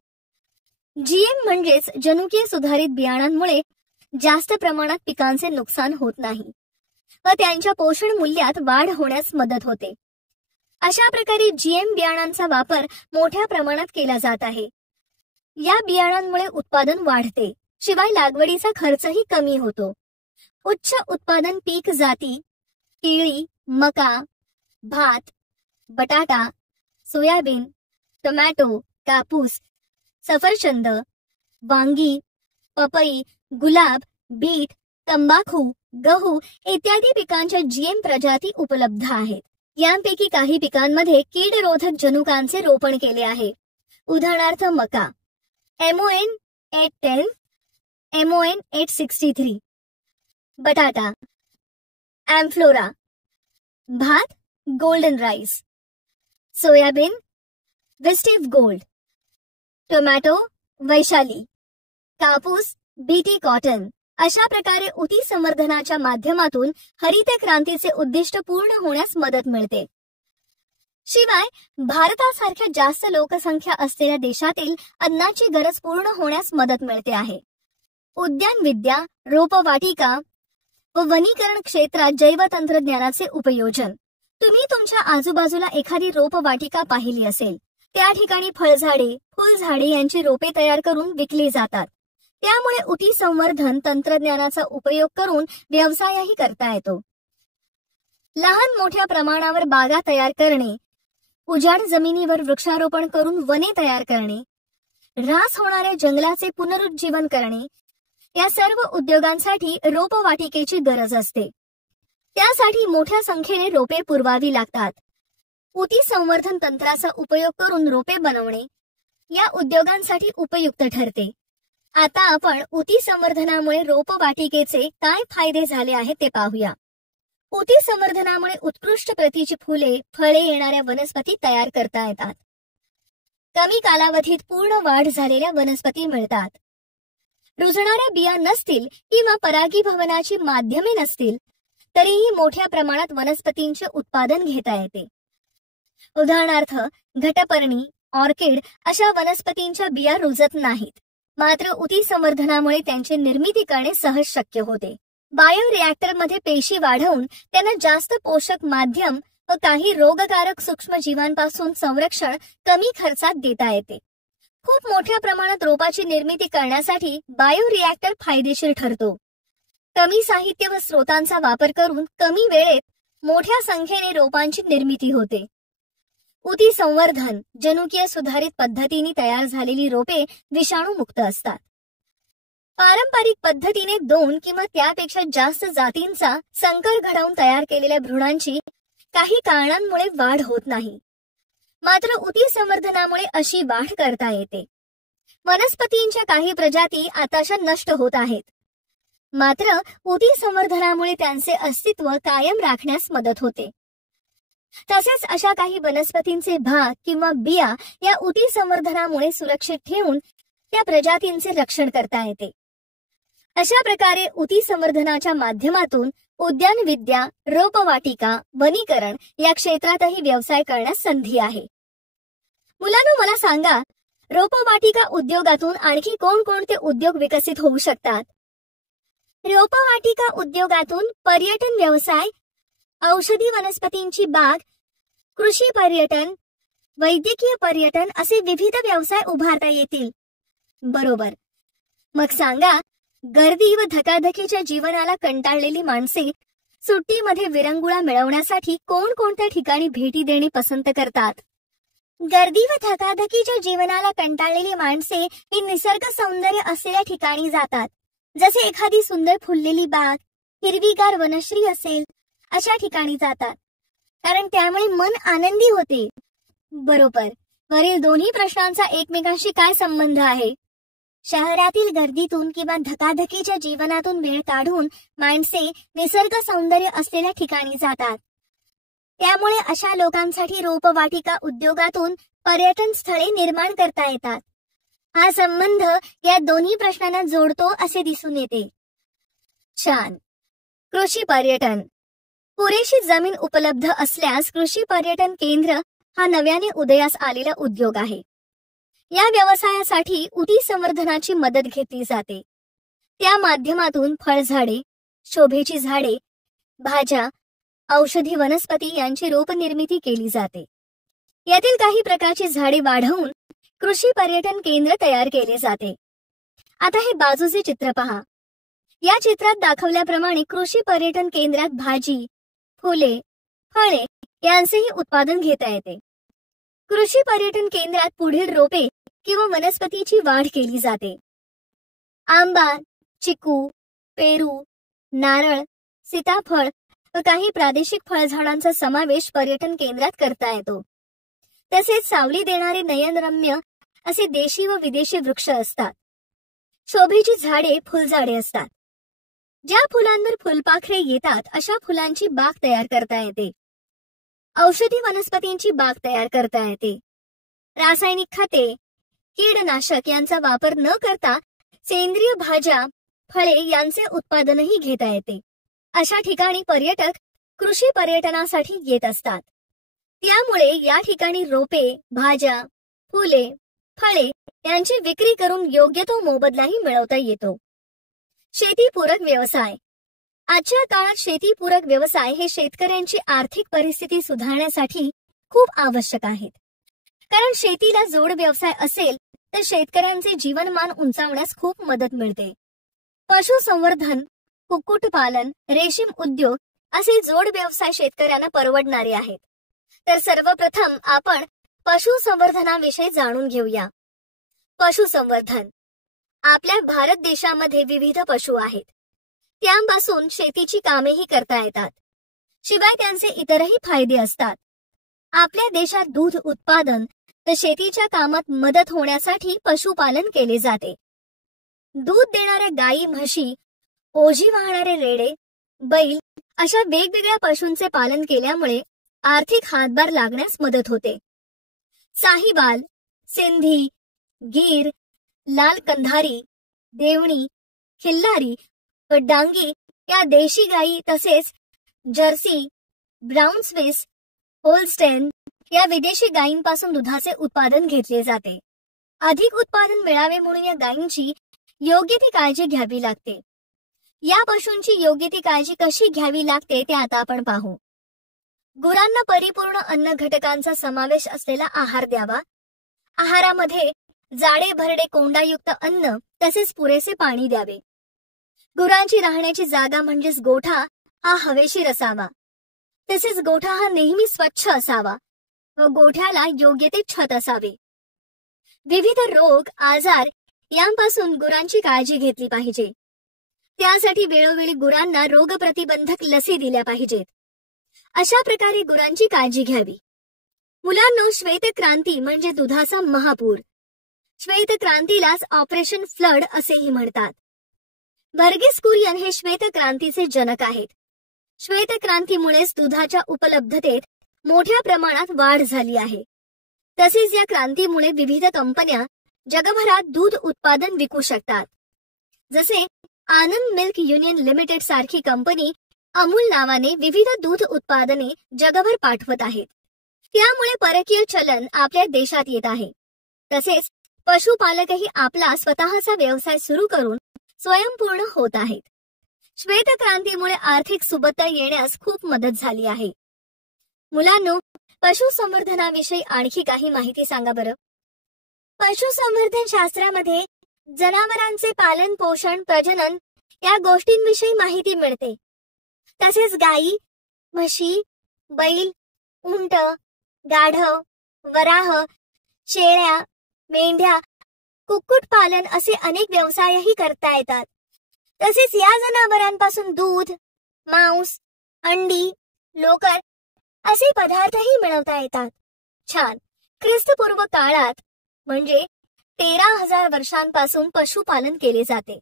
जीएम म्हणजेच जनुकीय सुधारित बियाणांमुळे जास्त प्रमाणात पिकांचे नुकसान होत नाही व त्यांच्या पोषण मूल्यात वाढ होण्यास मदत होते. अशा प्रकारे जीएम बियाणांचा वापर मोठ्या प्रमाणात केला जात आहे. या बियाणांमुळे उत्पादन वाढते, शिवाय लागवडीचा खर्चही कमी होतो. उच्च उत्पादन पीक जाती केळी, मका, भात, बटाटा, सोयाबीन, टोमॅटो, कापूस, सफरचंद, वांगी, पपई, गुलाब, बीट, तंबाखू, गहू इत्यादी पिकांच्या जीएम प्रजाती उपलब्ध आहेत. यांपैकी काही पिकांमध्ये कीडरोधक जनुकांचे रोपण केले आहे. उदाहरणार्थ मका MON 810, MON 863, बटाटा एम्फ्लोरा, भात golden rice, soybean Vistive gold, tomato Vaishali, कापूस बीटी कॉटन. अशा प्रकारे ऊती संवर्धनाच्या माध्यमातून हरित क्रांतीचे उद्दिष्ट पूर्ण होण्यास मदत मिळते. शिवाय भारतासारख्या जास्त लोकसंख्या असलेल्या देशातील अन्नाची गरज पूर्ण होण्यास मदत मिळते आहे. उद्यानविद्या, रोपवाटिका व वनीकरण क्षेत्रात जैवतंत्रज्ञानाचे उपयोजन. तुम्ही तुमच्या आजूबाजूला एखादी रोपवाटिका पाहिली असेल. त्या ठिकाणी फळझाडे, फुलझाडे यांची रोपे तयार करून विकली जातात. त्यामुळे ऊती संवर्धन तंत्रज्ञानाचा उपयोग करून व्यवसायही करता येतो. लहान मोठ्या प्रमाणावर बागा तयार करणे, उजाड जमिनीवर वृक्षारोपण करून वने तयार करणे, ऱ्हास होणाऱ्या जंगलाचे पुनरुज्जीवन करणे या सर्व उद्योगांसाठी रोपवाटिकेची गरज असते. त्यासाठी मोठ्या संख्येने रोपे पुरवावी लागतात. ऊती संवर्धन तंत्राचा उपयोग करून रोपे बनवणे या उद्योगांसाठी उपयुक्त ठरते. आता आपण ऊती संवर्धनामुळे रोपवाटिकेचे काय फायदे झाले आहेत ते पाहूया. ऊती संवर्धनामुळे उत्कृष्ट प्रतीची फुले, फळे येणाऱ्या वनस्पती तयार करता येतात. कमी कालावधीत पूर्ण वाढ झालेल्या वनस्पती मिळतात. रुजणाऱ्या बिया नसतील किंवा परागीभवनाची माध्यमे नसतील तरीही मोठ्या प्रमाणात वनस्पतींचे उत्पादन घेता येते. उदाहरणार्थ घटपर्णी, ऑर्किड अशा वनस्पतींच्या बिया रुजत नाहीत. मात्र ऊती संवर्धनामुळे त्यांची निर्मिती करणे सहज शक्य होते. बायोरिएक्टरमध्ये पेशी वाढवून त्यांना जास्त पोषक माध्यम व काही रोगकारक सूक्ष्मजीवांपासून संरक्षण कमी खर्चात देता येते. खूप मोठ्या प्रमाणात रोपाची निर्मिती करण्यासाठी बायोरिएक्टर फायदेशीर ठरतो. कमी साहित्य व स्रोतांचा वापर करून कमी वेळेत मोठ्या संख्येने रोपांची निर्मिती होते. ऊती संवर्धन जनुकीय सुधारित पद्धतीने तयार झालेली रोपे विषाणूमुक्त असतात. पारंपरिक पद्धतीने 2 किंवा त्यापेक्षा जास्त जातींचा संकर घडवून तयार केलेल्या भ्रूणांची काही कारणांमुळे वाढ होत नाही. मात्र ऊती संवर्धनामुळे अशी वाढ करता येते. वनस्पतींच्या काही प्रजाती आताशा नष्ट होत आहेत. मात्र ऊती संवर्धनामुळे त्यांचे अस्तित्व कायम राखण्यास मदत होते. तसेच अशा काही वनस्पतींचे भाग किंवा बिया या ऊती संवर्धनामुळे सुरक्षित ठेवून त्या प्रजातींचे रक्षण करता येते. अशा प्रकारे ऊती संवर्धनाच्या माध्यमातून उद्यानविद्या, रोपवाटिका, वनीकरण या क्षेत्रातही व्यवसाय करण्यास संधी आहे. मुलांनो, मला सांगा, रोपवाटिका उद्योगातून आणखी कोणकोणते उद्योग विकसित होऊ शकतात? रोपवाटिका उद्योगातून पर्यटन व्यवसाय, औषधी वनस्पतींची बाग, कृषी पर्यटन, वैद्यकीय पर्यटन असे विविध व्यवसाय उभारता येतील. बरोबर. मग सांगा, गर्दी व धकाधकीच्या जीवनाला कंटाळलेली माणसे सुट्टीमध्ये विरंगुळा मिळवण्यासाठी कोणकोणत्या ठिकाणी भेटी देणे पसंत करतात? गर्दी व धकाधकीच्या जीवनाला कंटाळलेली माणसे ही निसर्ग सौंदर्य असलेल्या ठिकाणी जातात. जसे एखादी सुंदर फुललेली बाग, हिरवीगार वनश्री असेल अशा ठिकाणी जातात, कारण त्यामुळे मन आनंदी होते. बरोबर. वरील दोन्ही प्रश्नांचा एकमेकांशी काय संबंध आहे? शहरातील गर्दीतून किंवा धकाधकीच्या जीवनातून वेळ काढून माणसे निसर्ग सौंदर्य असलेल्या ठिकाणी जातात. त्यामुळे अशा लोकांसाठी रोपवाटिका उद्योगातून पर्यटन स्थळे निर्माण करता येतात. हा संबंध या दोन्ही प्रश्नांना जोडतो असे दिसून येते. छान. कृषी पर्यटन. पुरेशी जमीन उपलब्ध असल्यास कृषी पर्यटन केंद्र हा नव्याने उदयास आलेला उद्योग आहे. या व्यवसायासाठी उती संवर्धनाची मदत घेतली जाते. त्या माध्यमातून फळझाडे, शोभेची झाडे, भाज्या, औषधी वनस्पती यांची रोपनिर्मिती केली जाते. यातील काही प्रकारची झाडे वाढवून कृषी पर्यटन केंद्र तयार केले जाते. आता हे बाजूचे चित्र पहा. या चित्रात दाखवल्याप्रमाणे कृषी पर्यटन केंद्रात भाजी, फुले, फळे यांचेही उत्पादन घेता येते. कृषी पर्यटन केंद्रात पुढील रोपे किंवा वनस्पतीची वाढ केली जाते. आंबा, चिकू, पेरू, नारळ, सीताफळ व काही प्रादेशिक फळझाडांचा समावेश पर्यटन केंद्रात करता येतो. तसेच सावली देणारे नयनरम्य असे देशी व विदेशी वृक्ष असतात. शोभेची झाडे फुलझाडे असतात. ज्या फुलांवर फुलपाखरे येतात अशा फुलांची बाग तयार करता येते. औषधी वनस्पतींची बाग तयार करता येते. रासायनिक खते, कीडनाशक यांचा वापर न करता सेंद्रिय भाज्या, फळे यांचे उत्पादनही घेता येते. अशा ठिकाणी पर्यटक कृषी पर्यटनासाठी येत असतात. त्यामुळे या ठिकाणी रोपे, भाज्या, फुले, फळे यांची विक्री करून योग्य तो मोबदलाही मिळवता येतो. शेतीपूरक व्यवसाय. आजच्या काळात शेतीपूरक व्यवसाय हे शेतकऱ्यांची आर्थिक परिस्थिती सुधारण्यासाठी खूप आवश्यक आहेत. कारण शेतीला जोड व्यवसाय असेल तर शेतकऱ्यांचे जीवनमान उंचावण्यास खूप मदत मिळते. पशुसंवर्धन, कुक्कुटपालन, रेशीम उद्योग असे जोड व्यवसाय शेतकऱ्यांना परवडणारे आहेत. तर सर्वप्रथम आपण पशुसंवर्धनाविषयी जाणून घेऊया. पशुसंवर्धन. आपल्या भारत देशामध्ये विविध पशु आहेत. त्यांपासून शेतीची कामेही करता येतात. शिवाय त्यांचे इतरही फायदे असतात. आपल्या देशात दूध उत्पादन व शेतीच्या कामात मदत होण्यासाठी पशुपालन केले जाते. दूध देणाऱ्या गायी, म्हशी, ओझी वाहणारे रेडे, बैल अशा वेगवेगळ्या पशूंचे पालन केल्यामुळे आर्थिक हातभार लागण्यास मदत होते. साहिवाल, सिंधी, गीर, लाल कंधारी, देवणी, खिल्लारी व डांगी या देशी गायी तसेच जर्सी, ब्राऊन स्विस, होल्स्टेन या विदेशी गायींपासून दुधाचे उत्पादन घेतले जाते. अधिक उत्पादन मिळावे म्हणून या गायींची योग्य ती काळजी घ्यावी लागते. या पशूंची योग्य ती काळजी कशी घ्यावी लागते ते आता आपण पाहू. गुरांना परिपूर्ण अन्न घटकांचा समावेश असलेला आहार द्यावा. आहारामध्ये जाडे भरडे कोंडायुक्त अन्न तसेच पुरेसे पाणी द्यावे. गुरांची राहण्याची जागा म्हणजेच गोठा हा हवेशीर असावा. तसेच गोठा हा नेहमी स्वच्छ असावा व गोठ्याला योग्य ते छत असावे. विविध रोग, आजार यांपासून गुरांची काळजी घेतली पाहिजे. त्यासाठी वेळोवेळी गुरांना रोगप्रतिबंधक लसी दिल्या पाहिजेत. अशा प्रकारे गुरांची काळजी घ्यावी. मुलांनो, श्वेतक्रांती म्हणजे दुधाचा महापूर. श्वेतक्रांतीलाच ऑपरेशन फ्लड असेही म्हणतात. वर्गीस कुरियन हे श्वेतक्रांतीचे जनक आहेत. श्वेतक्रांतीमुळेच दुधाच्या उपलब्धतेत मोठ्या प्रमाणात वाढ झाली आहे. तसेच या क्रांतीमुळे विविध कंपन्या जगभरात दूध उत्पादन विकू शकतात. जसे आनंद मिल्क युनियन लिमिटेड सारखी कंपनी अमूल नावाने विविध दूध उत्पादने जगभर पाठवत आहेत. त्यामुळे परकीय चलन आपल्या देशात येत आहे. तसेच पशुपालकही आपला स्वतःचा व्यवसाय सुरू करून स्वयंपूर्ण होत आहेत. श्वेतक्रांतीमुळे आर्थिक सुबत्ता येण्यास खूप मदत झाली आहे. मुलांनो, पशुसंवर्धनाविषयी आणखी काही माहिती सांगा बरं. पशुसंवर्धन शास्त्रामध्ये जनावरांचे पालन, पोषण, प्रजनन या गोष्टींविषयी माहिती मिळते. तसेच गायी, म्हशी, बैल, उंट, गाढव, वराह, शेळ्या, मेंढ्या, कुक्कुटपालन असे अनेक व्यवसायही करता येतात. तसेच या जनावरांपासून दूध, मांस, अंडी, लोकर असे पदार्थही मिळवता येतात. छान. ख्रिस्तपूर्व काळात म्हणजे 13,000 वर्षांपासून पशुपालन केले जाते.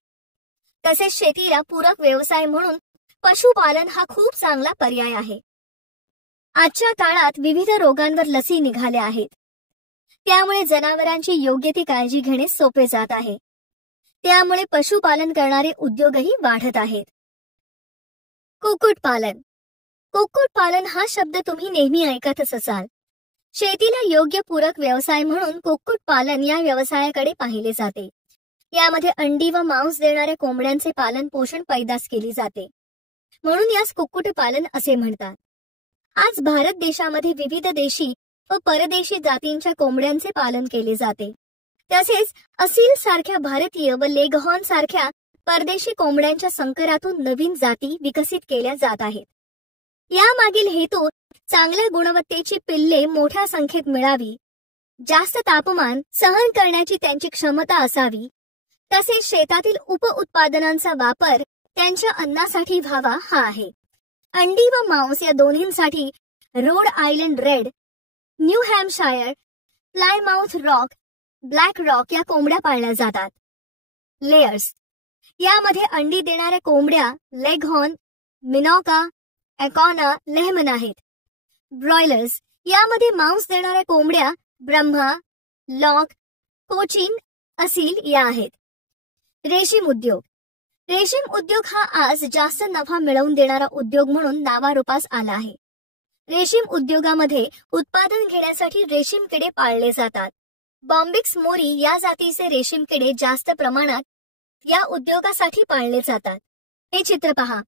तसेच शेतीला पूरक व्यवसाय म्हणून पशुपालन हा खूप चांगला पर्याय आहे. आजच्या काळात विविध रोगांवर लसी निघाल्या आहेत. त्यामुळे जनावरांची योग्य ती काळजी घेणे सोपे जात आहे. त्यामुळे पशुपालन करणारे उद्योगही वाढत आहेत. कुक्कुटपालन. कुक्कुटपालन हा शब्द तुम्ही नेहमी ऐकतच असाल. शेतीला योग्य पूरक व्यवसाय म्हणून कुक्कुटपालन या व्यवसायाकडे पाहिले जाते. यामध्ये अंडी व मांस देणाऱ्या कोंबड्यांचे पालन पोषण पैदास केली जाते, म्हणून यास कुक्कुटपालन असे म्हणतात. आज भारत देशामध्ये विविध देशी व परदेशी जातींच्या कोंबड्यांचे पालन केले जाते. तसेच असील सारख्या भारतीय व लेगहॉर्न सारख्या परदेशी कोंबड्यांच्या संकरातून नवीन जाती विकसित केल्या जात आहेत. यामागील हेतू चांगल्या गुणवत्तेची पिल्ले मोठ्या संख्येत मिळावी, जास्त तापमान सहन करण्याची त्यांची क्षमता असावी, तसेच शेतातील उपउत्पादनांचा वापर त्यांच्या अन्नासाठी व्हावा हा आहे. अंडी व मांस या दोन्हींसाठी Rhode Island red, New Hampshire, Plymouth rock, black rock या कोंबड्या पाळल्या जातात. लेयर्स. यामध्ये अंडी देणाऱ्या कोंबड्या लेगहॉर्न, मिनॉका, एकॉना, लेहमन आहेत. ब्रॉयलर्स. यामध्ये मांस देणाऱ्या कोंबड्या ब्रह्मा, लॉक, कोचीन, असील या आहेत. रेशीम उद्योग. रेशीम उद्योग हा आज जास्त नफा मिळवून देणारा उद्योग म्हणून नावारूपास आला आहे. रेशीम उद्योगामध्ये उत्पादन घेण्यासाठी रेशीम किडे पाळले जातात. बॉम्बिक्स मोरी या जातीचे रेशीम किडे जास्त प्रमाणात या उद्योगासाठी पाळले जातात. हे चित्र पहा.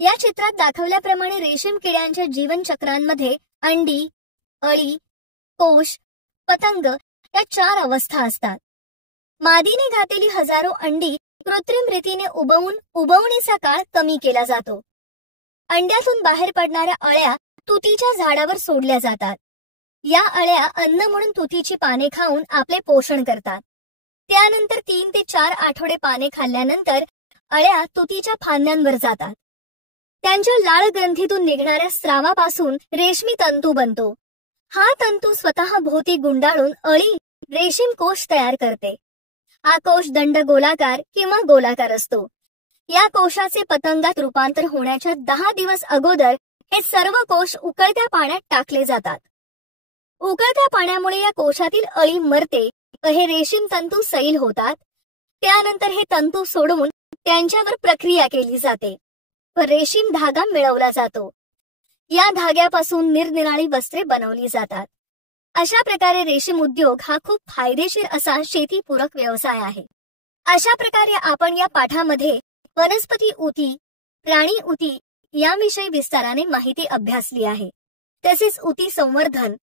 या चित्रात दाखवल्याप्रमाणे रेशीम किड्यांच्या जीवनचक्रांमध्ये अंडी, अळी, कोश, पतंग या 4 अवस्था असतात. मादीने घातलेली हजारो अंडी कृत्रिम रीतीने उबवणीचा काळ कमी केला जातो. अंड्यातून बाहेर पडणाऱ्या अळ्या तुतीच्या झाडावर सोडल्या जातात. या अळ्या अन्न म्हणून तुतीची पाने खाऊन आपले पोषण करतात. त्यानंतर 3 ते 4 आठवडे पाने खाल्ल्यानंतर अळ्या तुतीच्या फांद्यांवर जातात. त्यांच्या लाळ ग्रंथीतून निघणाऱ्या स्रावापासून रेशमी तंतू बनतो. हा तंतू स्वतः भोवती गुंडाळून अळी रेशीम कोश तयार करते. हा कोश दंडगोलाकार किंवा गोलाकार असतो. या कोशाचे पतंगात रूपांतर होण्याच्या 10 दिवस अगोदर हे सर्व कोश उकळत्या पाण्यात टाकले जातात. उकळत्या पाण्यामुळे या कोशातील अळी मरते व हे रेशीम तंतू सैल होतात. त्यानंतर हे तंतू सोडून त्यांच्यावर प्रक्रिया केली जाते व रेशीम धागा मिळवला जातो. या धाग्यापासून निरनिराळी वस्त्रे बनवली जातात. अशा प्रकारे रेशीम उद्योग हा खूप फायदेशीर असा शेतीपूरक व्यवसाय आहे. अशा प्रकारे आपण या पाठामध्ये वनस्पती ऊती, प्राणी ऊती याविषयी विस्ताराने माहिती अभ्यासली आहे. तसेच ऊती संवर्धन,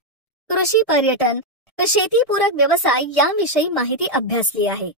कृषी पर्यटन व शेतीपूरक व्यवसाय याविषयी माहिती अभ्यासली आहे.